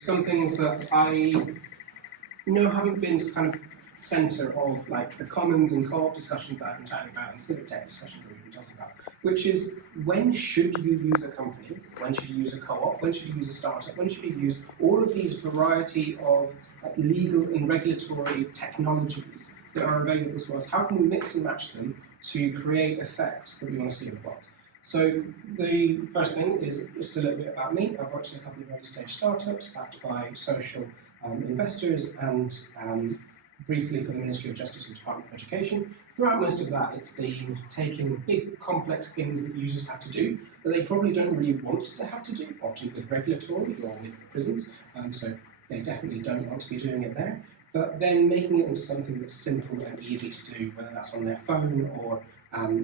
some things that I haven't been to kind of centre of like the commons and co-op discussions that I've been chatting about and civic tech discussions that we've been talking about, which is when should you use a company, when should you use a co-op, when should you use a startup, when should you use all of these variety of legal and regulatory technologies that are available to us, how can we mix and match them to create effects that we want to see in the world? So the first thing is just a little bit about me. I've worked in a couple of early stage startups backed by social investors and briefly for the Ministry of Justice and Department of Education. Throughout most of that, it's been taking big, complex things that users have to do that they probably don't really want to have to do, often with regulatory or with prisons, so they definitely don't want to be doing it there. But then making it into something that's simple and easy to do, whether that's on their phone or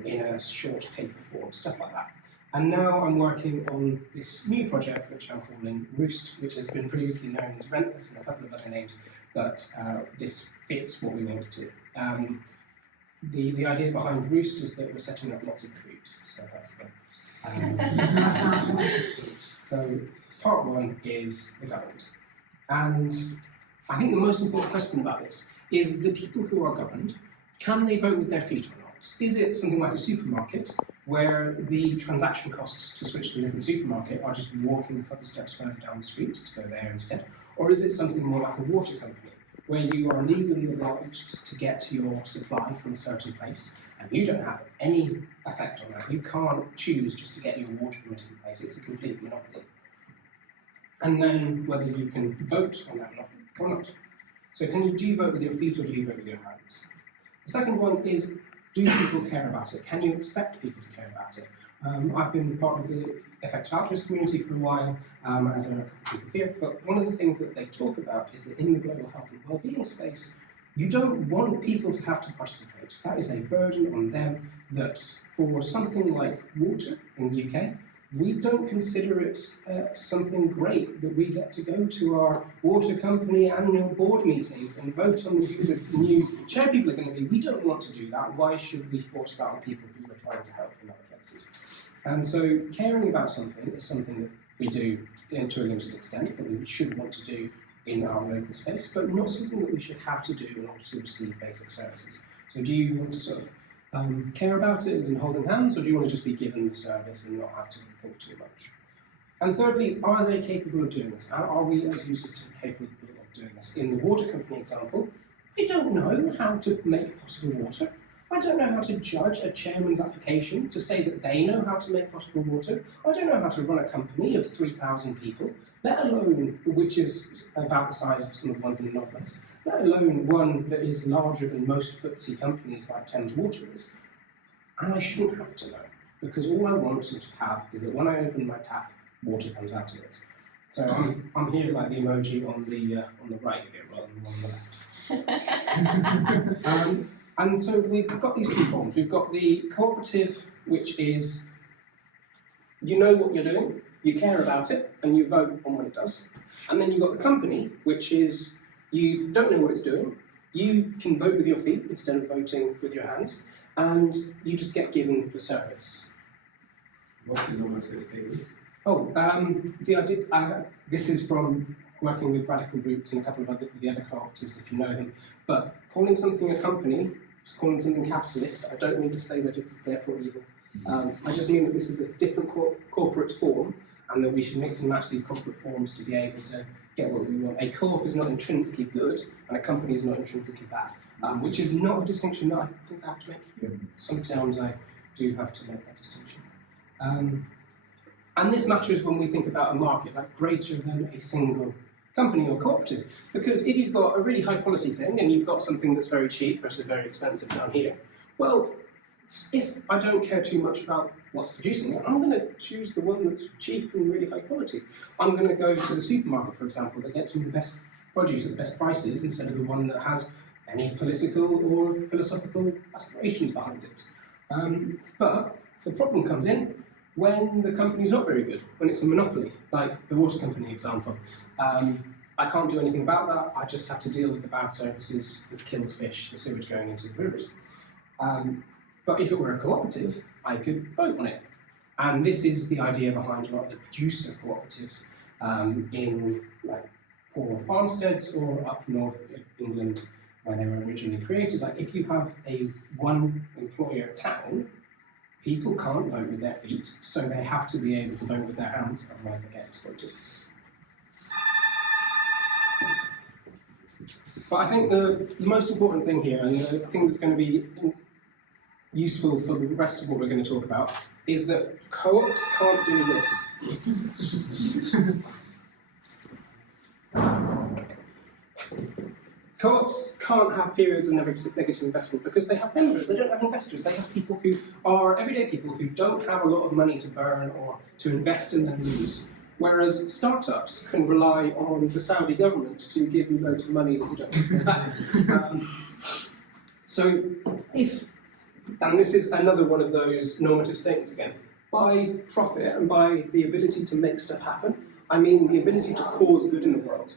in a short paper form, stuff like that. And now I'm working on this new project, which I'm calling Roost, which has been previously known as Rentless and a couple of other names, but this fits what we want to do. The idea behind Roost is that we're setting up lots of coops, so that's the... So part one is the government. And I think the most important question about this is the people who are governed, can they vote with their feet or not? Is it something like a supermarket where the transaction costs to switch to a different supermarket are just walking a couple of steps further down the street to go there instead? Or is it something more like a water company where you are legally obliged to get your supply from a certain place and you don't have any effect on that? You can't choose just to get your water from a different place. It's a complete monopoly. And then whether you can vote on that monopoly or not. So do you vote with your feet or do you vote with your hands? The second one is, do people care about it? Can you expect people to care about it? I've been part of the effective altruist community for a while, as are a couple of people here, but one of the things that they talk about is that in the global health and well-being space, you don't want people to have to participate. That is a burden on them that for something like water in the UK, we don't consider it something great that we get to go to our water company annual board meetings and vote on who the new chair people are going to be. We don't want to do that. Why should we force that on people who are trying to help in other places? And so caring about something is something that we do to a limited extent, that we should want to do in our local space, but not something that we should have to do in order to receive basic services. So do you want to sort of care about it as in holding hands, or do you want to just be given the service and not have to think too much? And thirdly, are they capable of doing this? Are we as users capable of doing this? In the water company example, I don't know how to make potable water. I don't know how to judge a chairman's application to say that they know how to make potable water. I don't know how to run a company of 3,000 people, let alone, which is about the size of some of the ones in the Northwest, let alone one that is larger than most FTSE companies like Thames Water is. And I shouldn't have to know, because all I want to have is that when I open my tap, water comes out of it. So I'm here like the emoji on the right here rather than on the left. And so we've got these two forms. We've got the cooperative, which is you know what you're doing, you care about it, and you vote on what it does. And then you've got the company, which is you don't know what it's doing, you can vote with your feet instead of voting with your hands, and you just get given the service. What's the normal statements? Oh, this is from working with Radical Roots and a couple of the other cooperatives, if you know them. But calling something a company, calling something capitalist, I don't mean to say that it's therefore evil. I just mean that this is a different corporate form, and that we should mix and match these corporate forms to be able to get what we want. A co-op is not intrinsically good, and a company is not intrinsically bad, which is not a distinction that I think I have to make here. Sometimes I do have to make that distinction. And this matters when we think about a market like greater than a single company or cooperative. Because if you've got a really high quality thing and you've got something that's very cheap versus very expensive down here, well, if I don't care too much about what's producing it, I'm going to choose the one that's cheap and really high quality. I'm going to go to the supermarket, for example, that gets me the best produce at the best prices instead of the one that has any political or philosophical aspirations behind it. But the problem comes in when the company's not very good, when it's a monopoly, like the water company example. I can't do anything about that, I just have to deal with the bad services, with killed fish, the sewage going into the rivers. But if it were a cooperative, I could vote on it. And this is the idea behind a lot of the producer cooperatives in like farmsteads or up north in England, where they were originally created, like if you have a one-employer town, people can't vote with their feet, so they have to be able to vote with their hands, otherwise they get exploited. But I think the most important thing here, and the thing that's going to be useful for the rest of what we're going to talk about, is that co-ops can't do this. Co-ops can't have periods of negative investment because they have members, they don't have investors, they have people who are everyday people who don't have a lot of money to burn or to invest and then lose. Whereas startups can rely on the Saudi government to give you loads of money that you don't have to pay back. So if, and this is another one of those normative statements again, by profit and by the ability to make stuff happen, I mean the ability to cause good in the world.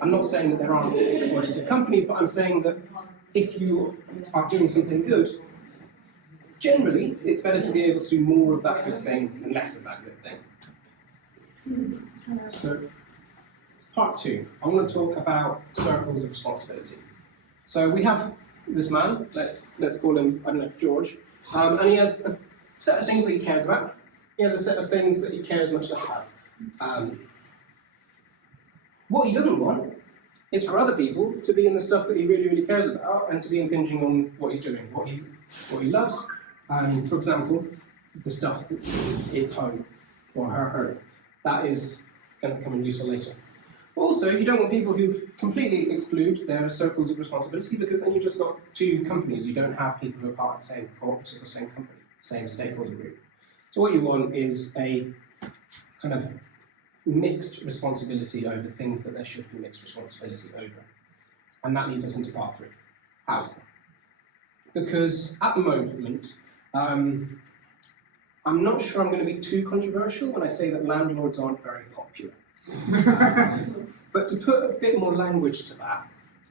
I'm not saying that there aren't exploitative companies, but I'm saying that if you are doing something good, generally it's better to be able to do more of that good thing than less of that good thing. So, part 2, I want to talk about circles of responsibility. So we have this man, let's call him, I don't know, George, and he has a set of things that he cares about. He has a set of things that he cares much less about. What he doesn't want is for other people to be in the stuff that he really, really cares about and to be impinging on what he's doing, what he loves. For example, the stuff that's in his home or her home. That is going to come in useful later. Also, you don't want people who completely exclude their circles of responsibility because then you've just got two companies. You don't have people who are part of the same cooperative or same company, same stakeholder group. So what you want is a kind of mixed responsibility over things that there should be mixed responsibility over. And that leads us into part 3, housing. Because at the moment, I'm not sure I'm going to be too controversial when I say that landlords aren't very popular. But to put a bit more language to that,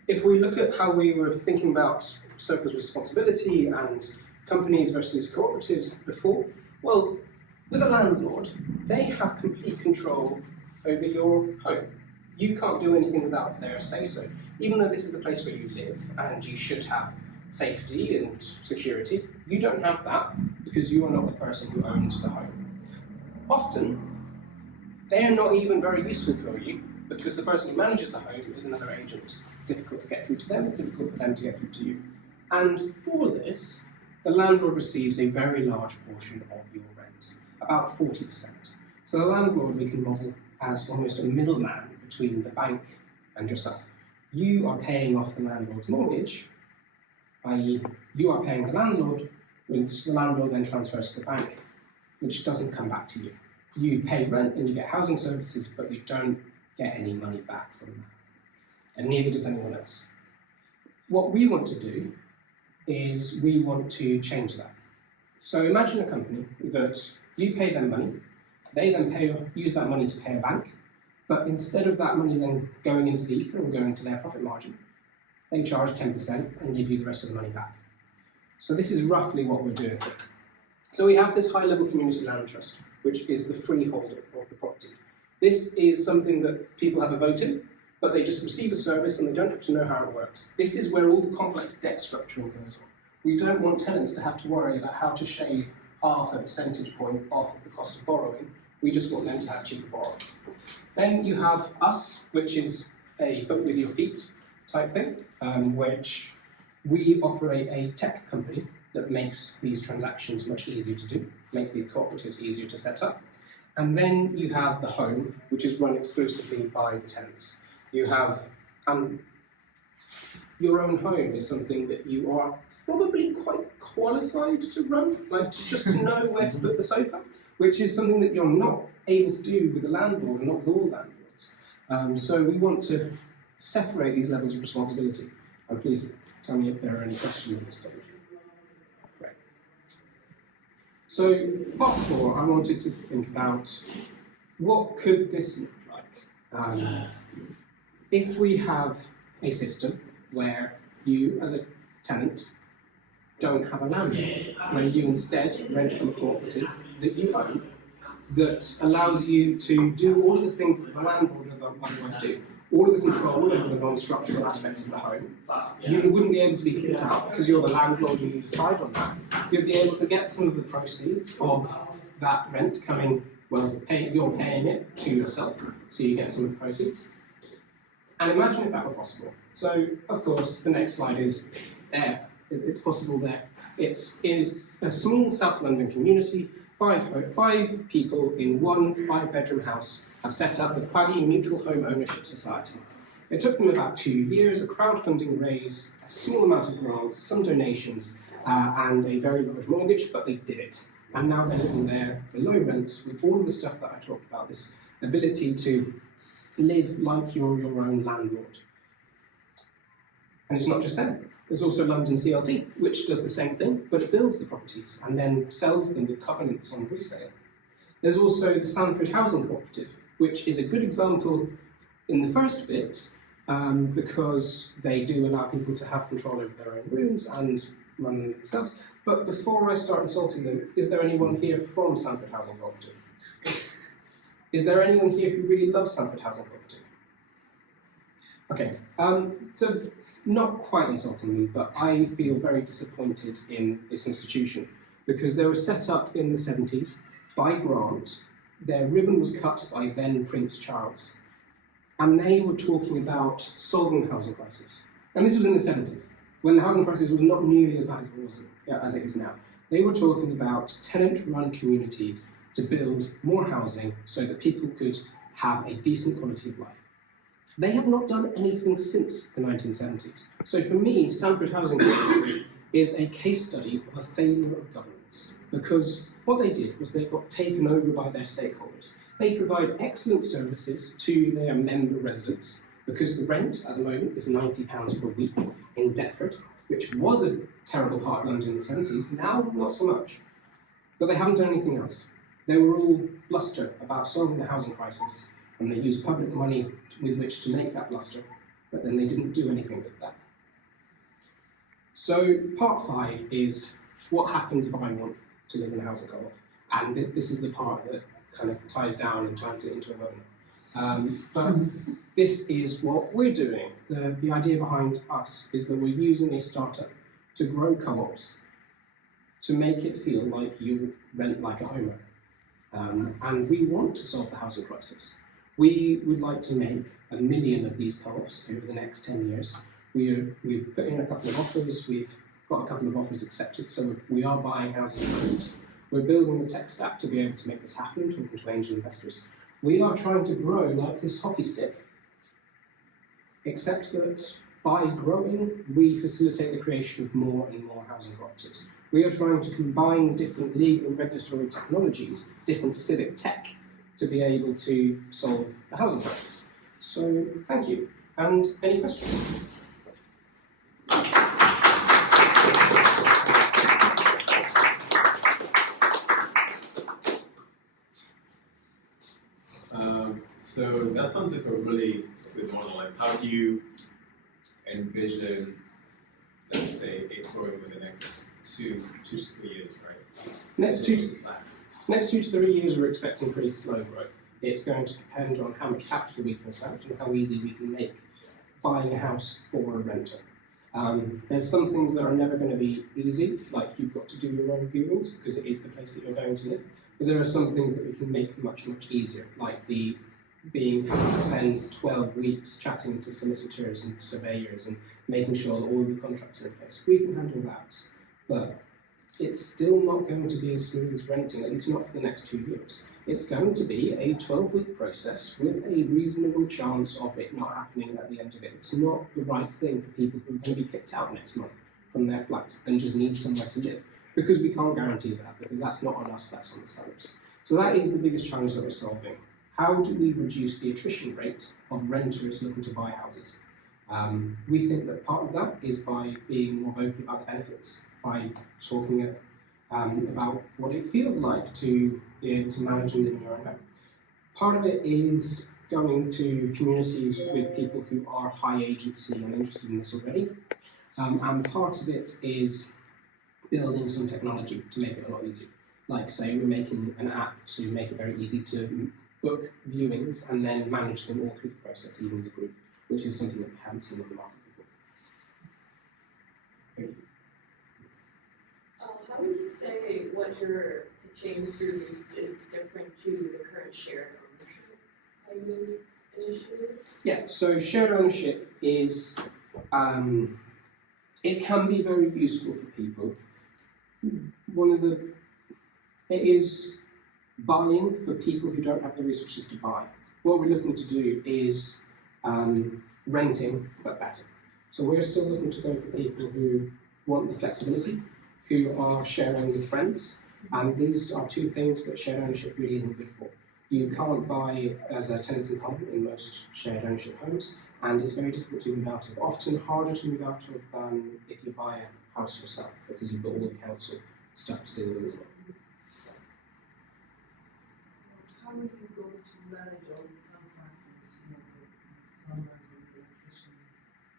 if we look at how we were thinking about circles of responsibility and companies versus cooperatives before, well, with a landlord, they have complete control over your home. You can't do anything without their say-so. Even though this is the place where you live and you should have safety and security, you don't have that because you are not the person who owns the home. Often, they are not even very useful for you because the person who manages the home is another agent. It's difficult to get through to them, it's difficult for them to get through to you. And for this, the landlord receives a very large portion of your rent, about 40%. So the landlord we can model as almost a middleman between the bank and yourself. You are paying off the landlord's mortgage, i.e. you are paying the landlord, which the landlord then transfers to the bank, which doesn't come back to you. You pay rent and you get housing services, but you don't get any money back from that. And neither does anyone else. What we want to do is we want to change that. So imagine a company that you pay them money, they then use that money to pay a bank, but instead of that money then going into the ether or going into their profit margin, they charge 10% and give you the rest of the money back. So this is roughly what we're doing here. So we have this high-level community land trust, which is the freeholder of the property. This is something that people have a vote in, but they just receive a service and they don't have to know how it works. This is where all the complex debt structuring goes on. We don't want tenants to have to worry about how to shave half a percentage point off of the cost of borrowing. We just want them to have cheaper borrowing. Then you have us, which is a vote with your feet type thing, which we operate a tech company that makes these transactions much easier to do, makes these cooperatives easier to set up. And then you have the home, which is run exclusively by the tenants. You have your own home is something that you are probably quite qualified to run, like just to know where to put the sofa, which is something that you're not able to do with a landlord, and not with all landlords. So we want to separate these levels of responsibility. And please tell me if there are any questions at this stage. Great. So part 4, I wanted to think about what could this look like if we have a system where you, as a tenant, don't have a landlord, where you instead rent from a cooperative that you own, that allows you to do all of the things that the landlord would otherwise do. all of the control over the non-structural aspects of the home. You wouldn't be able to be kicked out because you're the landlord and you decide on that. You'd be able to get some of the proceeds of that rent coming, well, you're paying it to yourself, so you get some of the proceeds. And imagine if that were possible. So, of course, the next slide is there. It's possible there. It's a small South London community. Five people in one 5-bedroom house have set up the Quaggy Mutual Home Ownership Society. It took them about 2 years, a crowdfunding raise, a small amount of grants, some donations, and a very large mortgage, but they did it. And now they're living there for low rents with all of the stuff that I talked about, this ability to live like you're your own landlord. And it's not just them. There's also London CLT, which does the same thing, but builds the properties and then sells them with covenants on resale. There's also the Sandford Housing Cooperative, which is a good example in the first bit because they do allow people to have control over their own rooms and run them themselves. But before I start insulting them, is there anyone here from Sandford Housing Cooperative? Is there anyone here who really loves Sandford Housing Cooperative? Okay, so not quite insulting me, but I feel very disappointed in this institution because they were set up in the 70s by grant. Their ribbon was cut by then Prince Charles, and they were talking about solving the housing crisis. And this was in the 70s, when the housing crisis was not nearly as bad as it is now. They were talking about tenant-run communities to build more housing so that people could have a decent quality of life. They have not done anything since the 1970s. So for me, Sandford Housing Cooperative is a case study of a failure of governance, because what they did was they got taken over by their stakeholders. They provide excellent services to their member residents, because the rent at the moment is £90 per week in Deptford, which was a terrible part of London in the 70s, now not so much. But they haven't done anything else. They were all bluster about solving the housing crisis, and they used public money with which to make that bluster, but then they didn't do anything with that. So part 5 is what happens if I want to live in a housing co-op, and this is the part that kind of ties down and turns it into a webinar. But this is what we're doing. The idea behind us is that we're using a startup to grow co-ops to make it feel like you rent like a homeowner. And we want to solve the housing crisis. We would like to make 1 million of these co-ops over the next 10 years. We've put in a couple of offers, we've got a couple of offers accepted, so we are buying houses at the moment. We're building the tech stack to be able to make this happen, talking to angel investors. We are trying to grow like this hockey stick, except that by growing, we facilitate the creation of more and more housing cooperatives. We are trying to combine different legal and regulatory technologies, different civic tech, to be able to solve the housing crisis. So, thank you. And any questions? So that sounds like a really good model. Like, how do you envision, let's say, it growing in the next two to 3 years, right? Next 2 to 3 years, we're expecting pretty slow growth. It's going to depend on how much capital we can attract and how easy we can make buying a house for a renter. There's some things that are never going to be easy, like you've got to do your own viewings because it is the place that you're going to live. But there are some things that we can make much, much easier, like having to spend 12 weeks chatting to solicitors and surveyors and making sure that all of the contracts are in place. We can handle that, but it's still not going to be as smooth as renting, at least not for the next 2 years. It's going to be a 12-week process with a reasonable chance of it not happening at the end of it. It's not the right thing for people who are going to be kicked out next month from their flats and just need somewhere to live, because we can't guarantee that, because that's not on us, that's on the sellers. So that is the biggest challenge that we're solving. How do we reduce the attrition rate of renters looking to buy houses? We think that part of that is by being more vocal about the benefits, by talking about what it feels like to be able to manage and live in your own home. Part of it is going to communities with people who are high agency and interested in this already. And part of it is building some technology to make it a lot easier. Like, say, we're making an app to make it very easy to book viewings and then manage them all through the process, even as a group, which is something that we haven't seen in the market before. How would you say what you're pitching through is different to the current shared ownership initiative? Yeah, so shared ownership is, it can be very useful for people. It is buying for people who don't have the resources to buy. What we're looking to do is renting, but better. So we're still looking to go for people who want the flexibility, who are sharing with friends, and these are two things that shared ownership really isn't good for. You can't buy as a tenants in common in most shared ownership homes, and it's very difficult to move out of. Often harder to move out of than if you buy a house yourself, because you've got all the council stuff to deal with as well. How would you go to manage all the contractors, plumbers and electricians?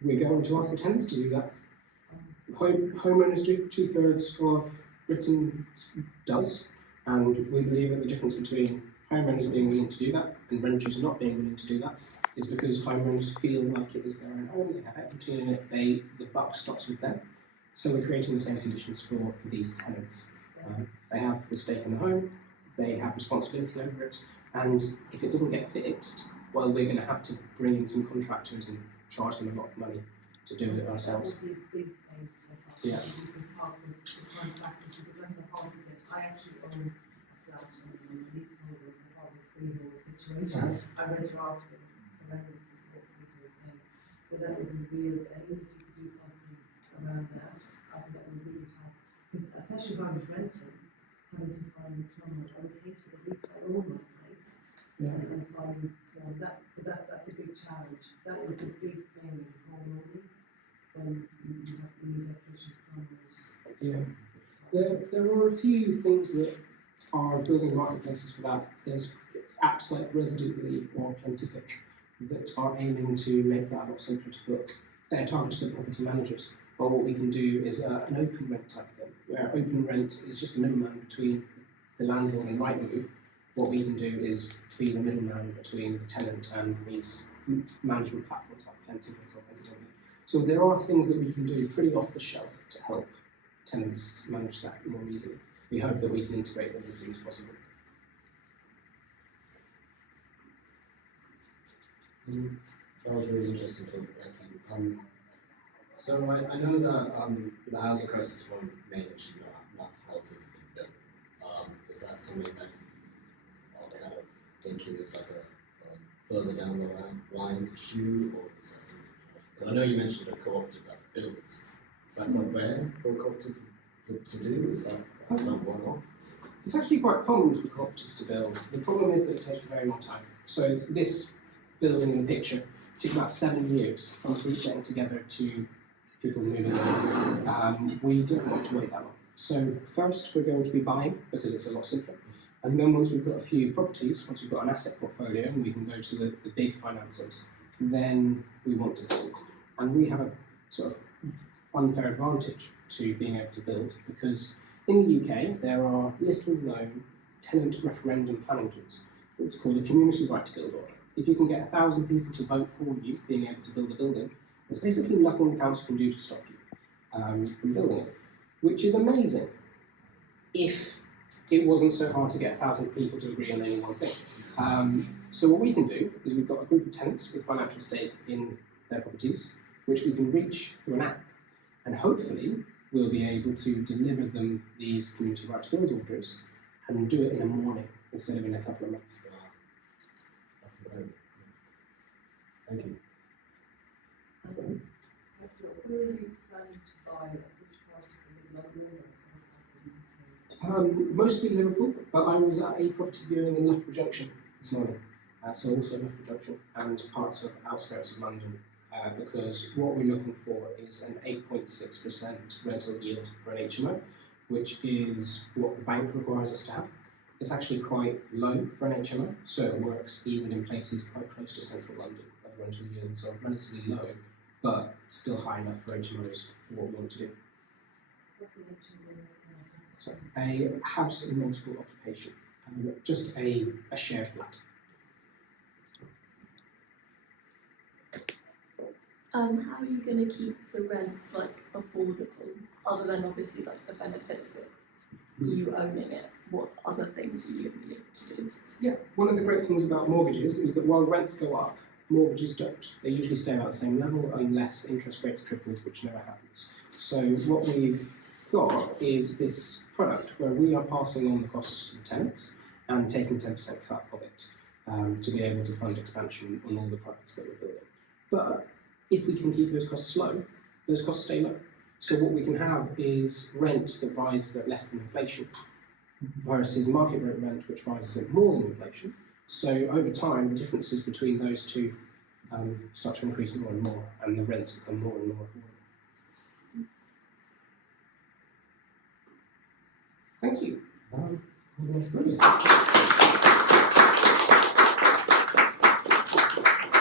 We're going to ask the tenants to do that. Homeowners do 2/3 of Britain does, and we believe that the difference between homeowners being willing to do that and renters not being willing to do that is because homeowners feel like it is their own home, they have equity in it, the buck stops with them. So we're creating the same conditions for these tenants. They have the stake in the home, they have responsibility over it, and if it doesn't get fixed, well, we're going to have to bring in some contractors and charge them a lot of money to do it ourselves. That would be a big thing to Yeah. you can talk with the contractors, because that's the hard bit. I actually own a flat and I'm a leasehold with a whole freehold situation. I rent it out, but it's horrendous before freehold thing. But that is a real, and even if you could do something around that, I think that would really help. Because especially if I was renting, having to find a plumber, I would hate it, at least I own my place. Yeah. And finding that's a big challenge. That is a big thing in home owning. When you need electricians, plumbers. Yeah. There are a few things that are building marketplaces for that. There's apps like Residently or Plentific that are aiming to make that a lot simpler to book. They're targeted at property managers. But what we can do is an open rent type thing, where open rent is just a middleman between the landlord and Rightmove. What we can do is be the middleman between the tenant and these management platforms like Plentific or Residently. So there are things that we can do pretty off the shelf to help tenants manage that more easily. We hope that we can integrate them as soon as possible. That was really interesting talk, thank you. So I know that the housing crisis won't manage not houses being built. Is that something that you're kind of thinking is like a further down the line issue, or is that something? But I know you mentioned a cooperative that builds. Is that quite rare for a cooperative to do? Is that one-off? It's actually quite common for cooperatives to build. The problem is that it takes a very long time. So this building in the picture took about 7 years from group getting together to people moving in. We don't want to wait that long. So first we're going to be buying, because it's a lot simpler. And then once we've got a few properties, once we've got an asset portfolio and we can go to the big financiers, then we want to build. And we have a sort of unfair advantage to being able to build, because in the UK there are little known tenant referendum planning tools. It's called a community right to build order. If you can get 1,000 people to vote for you being able to build a building, there's basically nothing the council can do to stop you from building it, which is amazing if it wasn't so hard to get 1,000 people to agree on any one thing. So what we can do is we've got a group of tenants with financial stake in their properties, which we can reach through an app, and hopefully we'll be able to deliver them these community right to build orders and do it in a morning instead of in a couple of months. That's great. Thank you. Who are you planning to buy? Which parts of London or Mostly Liverpool, but I was at a property viewing in Loughborough Junction this morning, so also Loughborough Junction and parts of outskirts of London, because what we're looking for is an 8.6% rental yield for an HMO, which is what the bank requires us to have. It's actually quite low for an HMO, so it works even in places quite close to central London, where the rental yields are relatively low, but still high enough for HMOs for what we want to do. what's the HMO? So a house in multiple occupation, just a shared flat. How are you going to keep the rents like affordable, other than obviously like the benefits of you owning it? What other things are you going to be able to do? Yeah, one of the great things about mortgages is that while rents go up, mortgages don't. They usually stay about the same level unless interest rates triple, which never happens. So what we've got is this product where we are passing on the costs to the tenants and taking 10% cut of it to be able to fund expansion on all the products that we're building. But if we can keep those costs low, those costs stay low. So what we can have is rent that rises at less than inflation, versus market rate rent, which rises at more than inflation. So over time, the differences between those two start to increase more and more, and the rents become more and more affordable. Thank you.